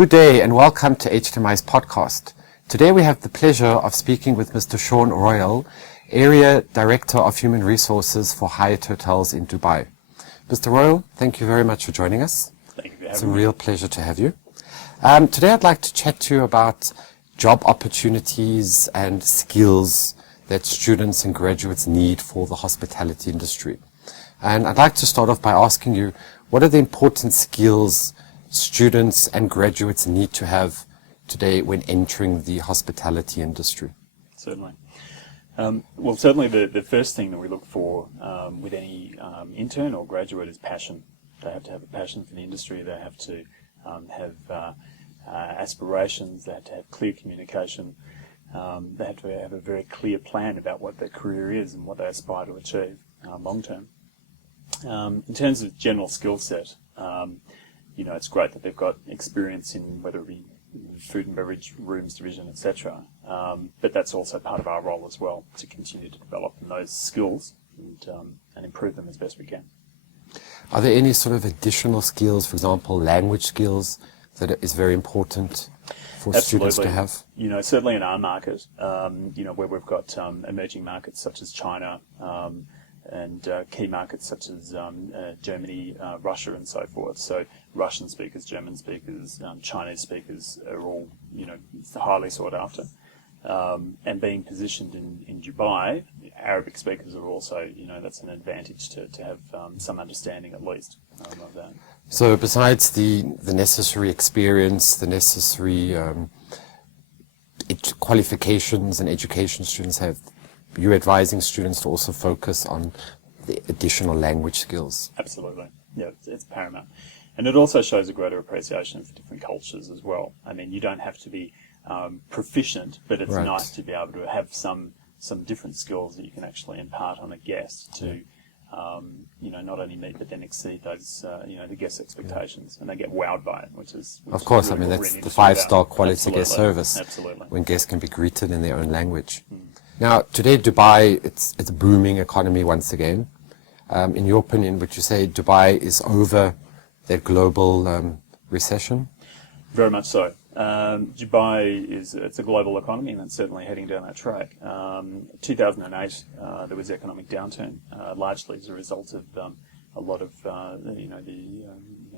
Good day and welcome to HTMI's podcast. Today we have the pleasure of speaking with Mr. Sean Royal, Area Director of Human Resources for HYATT Hotels in Dubai. Mr. Royal, thank you very much for joining us. Thank you for having me. It's a real pleasure to have you. Today I'd like to chat to you about job opportunities and skills that students and graduates need for the hospitality industry. And I'd like to start off by asking you, what are the important skills students and graduates need to have today when entering the hospitality industry? Certainly. Well, certainly the first thing that we look for with any intern or graduate is passion. They have to have a passion for the industry. They have to have aspirations. They have to have clear communication. They have to have a very clear plan about what their career is and what they aspire to achieve long term. In terms of general skill set, it's great that they've got experience in whether it be food and beverage, rooms division, etc. But that's also part of our role as well, to continue to develop those skills and improve them as best we can. Are there any sort of additional skills, for example, language skills, that is very important for students to have? Certainly in our market, where we've got emerging markets such as China, and key markets such as Germany, Russia, and so forth. So Russian speakers, German speakers, Chinese speakers are all, highly sought after. And being positioned in Dubai, Arabic speakers are also, that's an advantage to have some understanding at least of that. So besides the necessary experience, the necessary qualifications and education students have, you're advising students to also focus on the additional language skills. Absolutely. Yeah, it's paramount. And it also shows a greater appreciation for different cultures as well. I mean, you don't have to be proficient, but it's nice to be able to have some different skills that you can actually impart on a guest to, not only meet but then exceed those, the guest expectations, and they get wowed by it, which is of course. Really, I mean, that's really the 5-star quality Absolutely. Guest service. Absolutely. When guests can be greeted in their own language. Now, today Dubai, it's a booming economy once again. In your opinion, would you say Dubai is over that global recession? Very much so. Dubai it's a global economy, and it's certainly heading down that track. 2008, there was economic downturn, largely as a result of a lot of the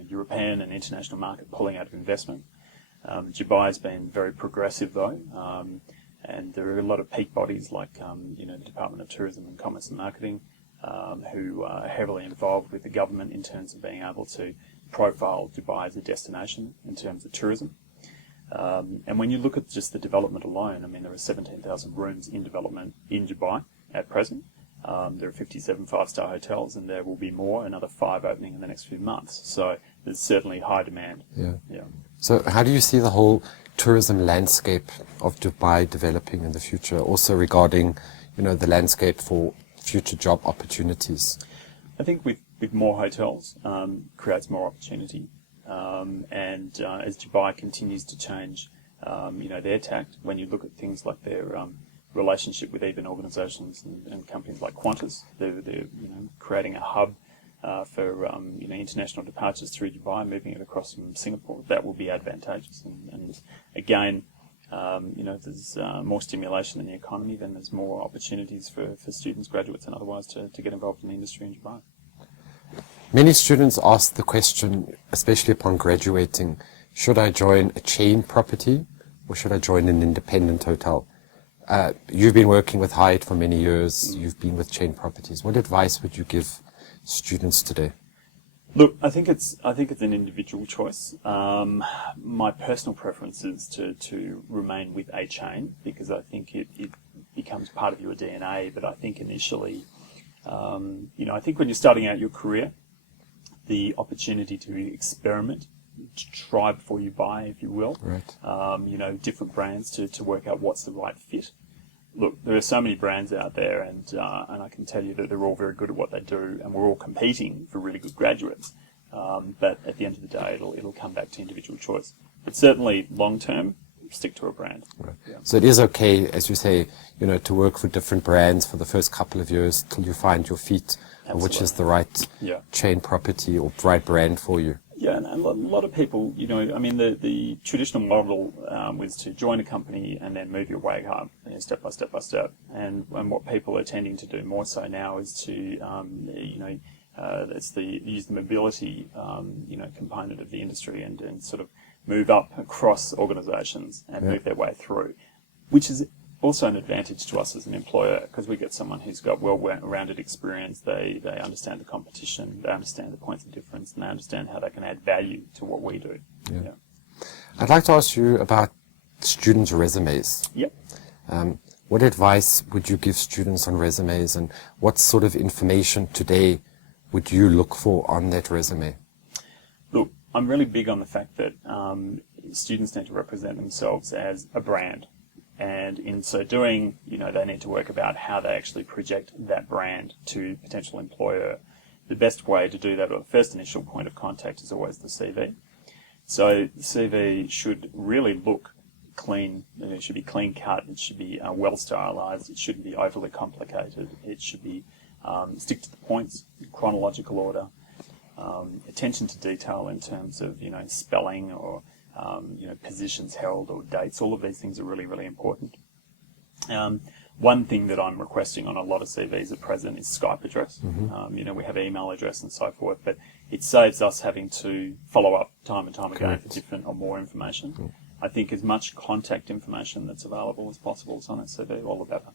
European and international market pulling out of investment. Dubai has been very progressive though, and there are a lot of peak bodies like the Department of Tourism and Commerce and Marketing, who are heavily involved with the government in terms of being able to profile Dubai as a destination in terms of tourism. And when you look at just the development alone, I mean, there are 17,000 rooms in development in Dubai at present. There are 57 5-star hotels, and there will be more, another 5 opening in the next few months. So there's certainly high demand. Yeah. So how do you see the whole tourism landscape of Dubai developing in the future, also regarding, the landscape for future job opportunities? I think with more hotels creates more opportunity. And as Dubai continues to change, their tact, when you look at things like their relationship with even organisations and companies like Qantas, they're creating a hub for international departures through Dubai, moving it across from Singapore. That will be advantageous. And again, if there's more stimulation in the economy, then there's more opportunities for students, graduates, and otherwise to get involved in the industry in Dubai. Many students ask the question, especially upon graduating, should I join a chain property or should I join an independent hotel? You've been working with HYATT for many years. You've been with chain properties. What advice would you give students today? Look, I think it's an individual choice. My personal preference is to remain with a chain, because I think it becomes part of your DNA. But I think initially, I think when you're starting out your career, the opportunity to experiment, to try before you buy, if you will. Right. Different brands to work out what's the right fit. Look, there are so many brands out there, and I can tell you that they're all very good at what they do, and we're all competing for really good graduates. But at the end of the day, it'll come back to individual choice. But certainly, long term, stick to a brand. Right. Yeah. So it is okay, as you say, to work for different brands for the first couple of years till you find your feet, which is the right chain property or right brand for you. Yeah, and a lot of people, I mean, the traditional model was to join a company and then move your way up, step by step by step. And what people are tending to do more so now is to, use the mobility, component of the industry and sort of move up across organisations and move their way through, which is also an advantage to us as an employer because we get someone who's got well-rounded experience. They understand the competition, they understand the points of difference, and they understand how they can add value to what we do. Yeah. I'd like to ask you about students' resumes. Yep. What advice would you give students on resumes, and what sort of information today would you look for on that resume? Look, I'm really big on the fact that students need to represent themselves as a brand. And in so doing, they need to work about how they actually project that brand to potential employer. The best way to do that, or the first initial point of contact, is always the CV. So the CV should really look clean. It should be clean cut. It should be well stylized. It shouldn't be overly complicated. It should be stick to the points, chronological order, attention to detail in terms of spelling or positions held or dates. All of these things are really, really important. One thing that I'm requesting on a lot of CVs at present is Skype address. Mm-hmm. We have email address and so forth, but it saves us having to follow up time and time again for different or more information. Mm. I think as much contact information that's available as possible is on a CV, all the better.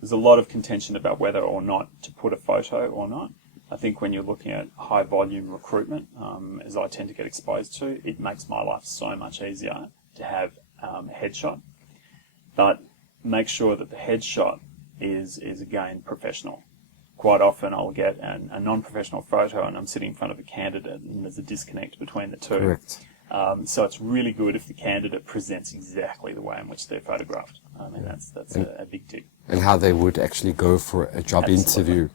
There's a lot of contention about whether or not to put a photo or not. I think when you're looking at high volume recruitment, as I tend to get exposed to, it makes my life so much easier to have a headshot. But make sure that the headshot is again professional. Quite often I'll get a non-professional photo and I'm sitting in front of a candidate and there's a disconnect between the two. Correct. So it's really good if the candidate presents exactly the way in which they're photographed. I mean, that's a big tick. And how they would actually go for a job interview.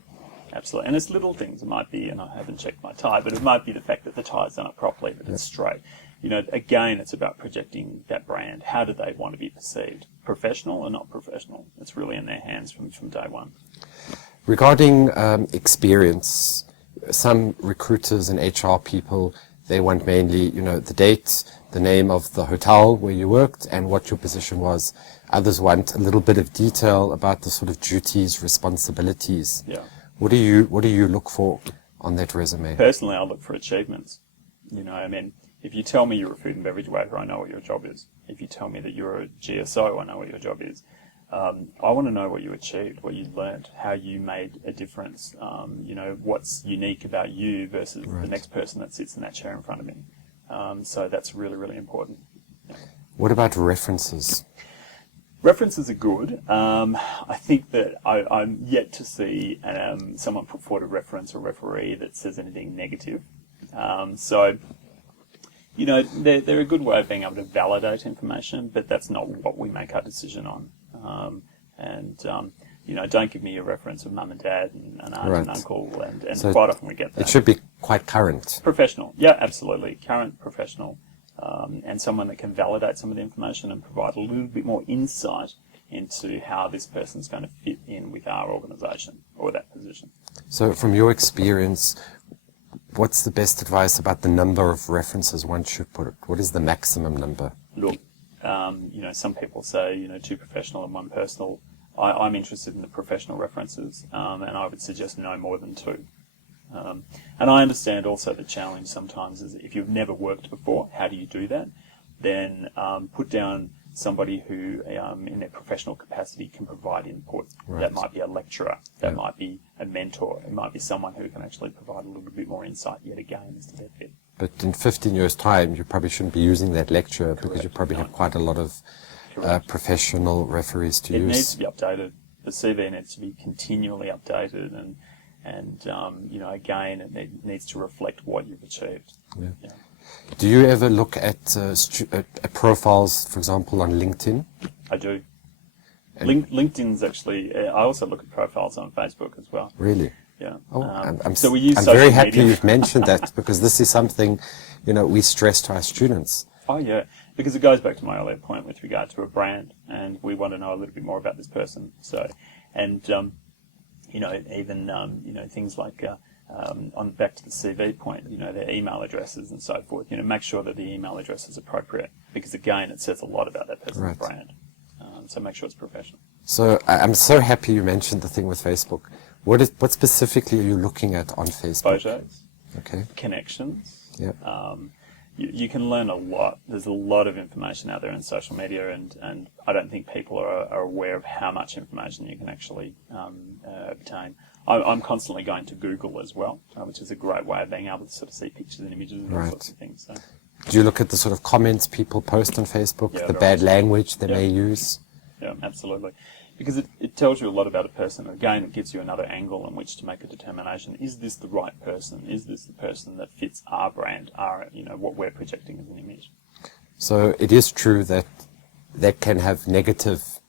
Absolutely. And it's little things. It might be, and I haven't checked my tie, but it might be the fact that the tie's done it properly, that it's straight. Again, it's about projecting that brand. How do they want to be perceived? Professional or not professional? It's really in their hands from day one. Regarding experience, some recruiters and HR people, they want mainly, the date, the name of the hotel where you worked, and what your position was. Others want a little bit of detail about the sort of duties, responsibilities. Yeah. What do you look for on that resume? Personally, I look for achievements. If you tell me you're a food and beverage waiter, I know what your job is. If you tell me that you're a GSO, I know what your job is. I want to know what you achieved, what you learned, how you made a difference, what's unique about you versus the next person that sits in that chair in front of me. So that's really, really important. Yeah. What about references? References are good. I think that I'm yet to see someone put forward a reference or referee that says anything negative. They're a good way of being able to validate information, but that's not what we make our decision on. Don't give me a reference of mum and dad and aunt and uncle, and so quite often we get that. It should be quite current. Professional, yeah, absolutely. Current, professional, and someone that can validate some of the information and provide a little bit more insight into how this person's going to fit in with our organisation or that position. So from your experience, what's the best advice about the number of references one should put? What is the maximum number? Look, some people say, 2 professional and 1 personal. I'm interested in the professional references, and I would suggest no more than 2. And I understand also the challenge sometimes is if you've never worked before, how do you do that? Then put down somebody who, in their professional capacity, can provide input. Right. That might be a lecturer. That might be a mentor. It might be someone who can actually provide a little bit more insight, yet again, as to their fit. But in 15 years' time, you probably shouldn't be using that lecturer. Correct. Because you probably have quite a lot of professional referees to use. It needs to be updated. The CV needs to be continually updated, and again, it needs to reflect what you've achieved. Yeah. Yeah. Do you ever look at profiles, for example, on LinkedIn? I do. LinkedIn's actually. I also look at profiles on Facebook as well. Really? Yeah. Oh, I'm very happy you've mentioned that, because this is something, we stress to our students. Oh yeah, because it goes back to my earlier point with regard to a brand, and we want to know a little bit more about this person. So, and even things like on back to the CV point, their email addresses and so forth. Make sure that the email address is appropriate, because again, it says a lot about that person's Right. brand. So make sure it's professional. So I'm so happy you mentioned the thing with Facebook. What specifically are you looking at on Facebook? Photos, Okay. connections. Yep. You can learn a lot. There's a lot of information out there in social media, and I don't think people are aware of how much information you can actually obtain. I'm constantly going to Google as well, which is a great way of being able to sort of see pictures and images and all Right. sorts of things. So, Do you look at the sort of comments people post on Facebook, Yeah, the very bad much. language they Yeah. may use? yeah, absolutely. Because it tells you a lot about a person. Again, it gives you another angle in which to make a determination. Is this the right person? Is this the person that fits our brand, what we're projecting as an image? So it is true that that can have negative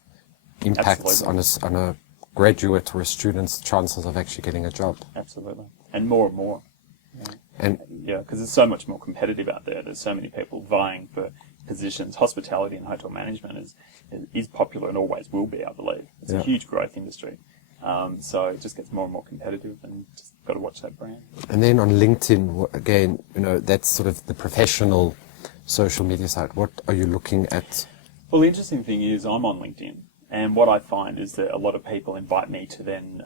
impacts Absolutely. on a graduate or a student's chances of actually getting a job. Absolutely. And more and more. And Yeah, because there's so much more competitive out there. There's so many people vying for positions. Hospitality and hotel management is popular and always will be, I believe. It's Yeah. a huge growth industry. So it just gets more and more competitive, and just got to watch that brand. And then on LinkedIn, again, that's sort of the professional social media side. What are you looking at? Well, the interesting thing is I'm on LinkedIn, and what I find is that a lot of people invite me to then,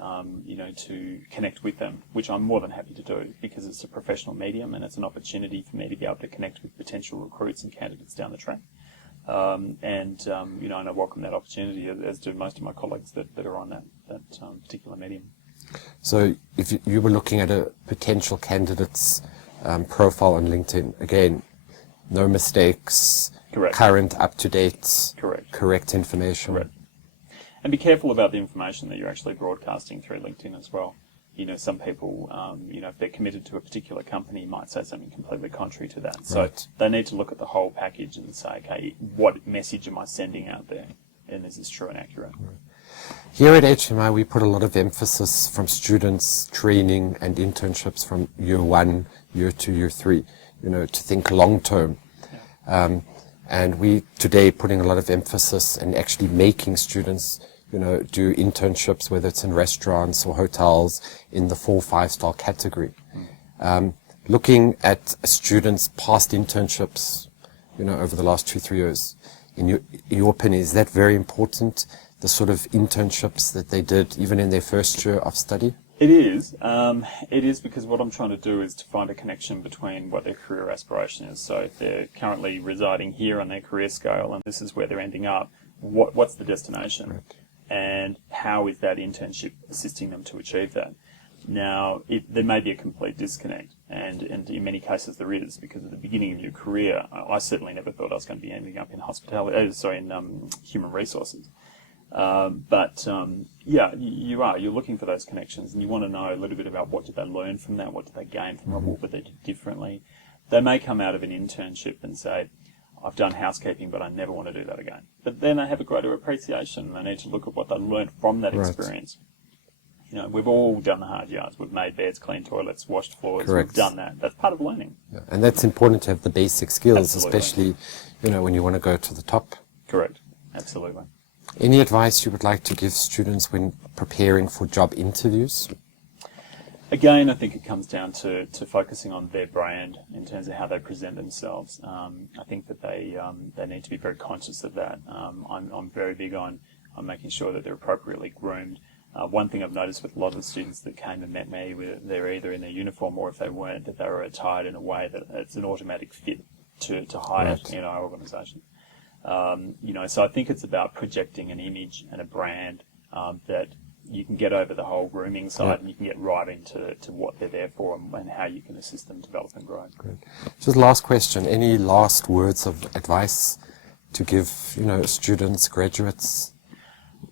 to connect with them, which I'm more than happy to do, because it's a professional medium and it's an opportunity for me to be able to connect with potential recruits and candidates down the track. And I welcome that opportunity, as do most of my colleagues that are on that particular medium. So if you were looking at a potential candidate's profile on LinkedIn, again, no mistakes, Correct. current, up-to-date, Correct. information. Correct. And be careful about the information that you're actually broadcasting through LinkedIn as well. Some people, if they're committed to a particular company, might say something completely contrary to that. So Right. they need to look at the whole package and say, okay, what message am I sending out there? And is this true and accurate? Here at HMI, we put a lot of emphasis from students, training and internships from year 1, year 2, year 3, to think long term. And we today putting a lot of emphasis in actually making students, do internships, whether it's in restaurants or hotels in the 4-5-star category. Looking at students' past internships, over the last 2-3 years, in your opinion, is that very important? The sort of internships that they did even in their first year of study? It is. It is, because what I'm trying to do is to find a connection between what their career aspiration is. So if they're currently residing here on their career scale and this is where they're ending up, what's the destination? Right. And how is that internship assisting them to achieve that? Now, there may be a complete disconnect, and in many cases there is, because at the beginning of your career, I certainly never thought I was going to be ending up in human resources. You're looking for those connections, and you want to know a little bit about what did they learn from that, what did they gain from it, what would they do differently. They may come out of an internship and say, I've done housekeeping, but I never want to do that again. But then they have a greater appreciation, and they need to look at what they learned from that Right. experience. We've all done the hard yards. We've made beds, cleaned toilets, washed floors. Correct. We've done that. That's part of learning. Yeah. And that's important to have the basic skills, Absolutely. especially, when you want to go to the top. Correct. Absolutely. Any advice you would like to give students when preparing for job interviews? Again, I think it comes down to focusing on their brand in terms of how they present themselves. I think that they need to be very conscious of that. I'm very big on making sure that they're appropriately groomed. One thing I've noticed with a lot of the students that came and met me, they're either in their uniform, or if they weren't, that they were attired in a way that it's an automatic fit to hire Right. in our organisation. So I think it's about projecting an image and a brand that you can get over the whole grooming side, Yeah. and you can get right into what they're there for, and how you can assist them develop and grow. Great. Just last question. Any last words of advice to give, students, graduates?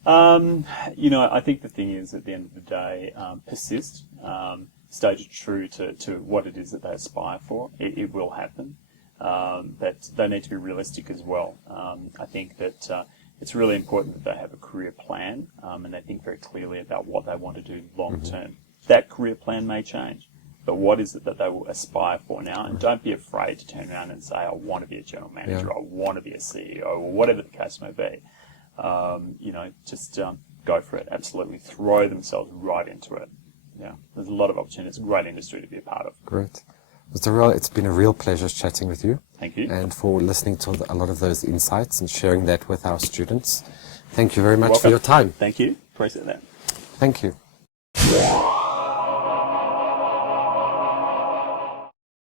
I think the thing is, at the end of the day, persist, stay true to what it is that they aspire for. It will happen. But they need to be realistic as well. I think that it's really important that they have a career plan, and they think very clearly about what they want to do long term. That career plan may change, but what is it that they will aspire for now? And don't be afraid to turn around and say, I want to be a general manager, I want to be a CEO, or whatever the case may be. Just go for it. Absolutely throw themselves right into it. yeah, there's a lot of opportunity. It's a great industry to be a part of. Great. It's been a real pleasure chatting with you. Thank you. And for listening to a lot of those insights and sharing that with our students. Thank you very much Welcome. for your time. Thank you. Appreciate that. Thank you.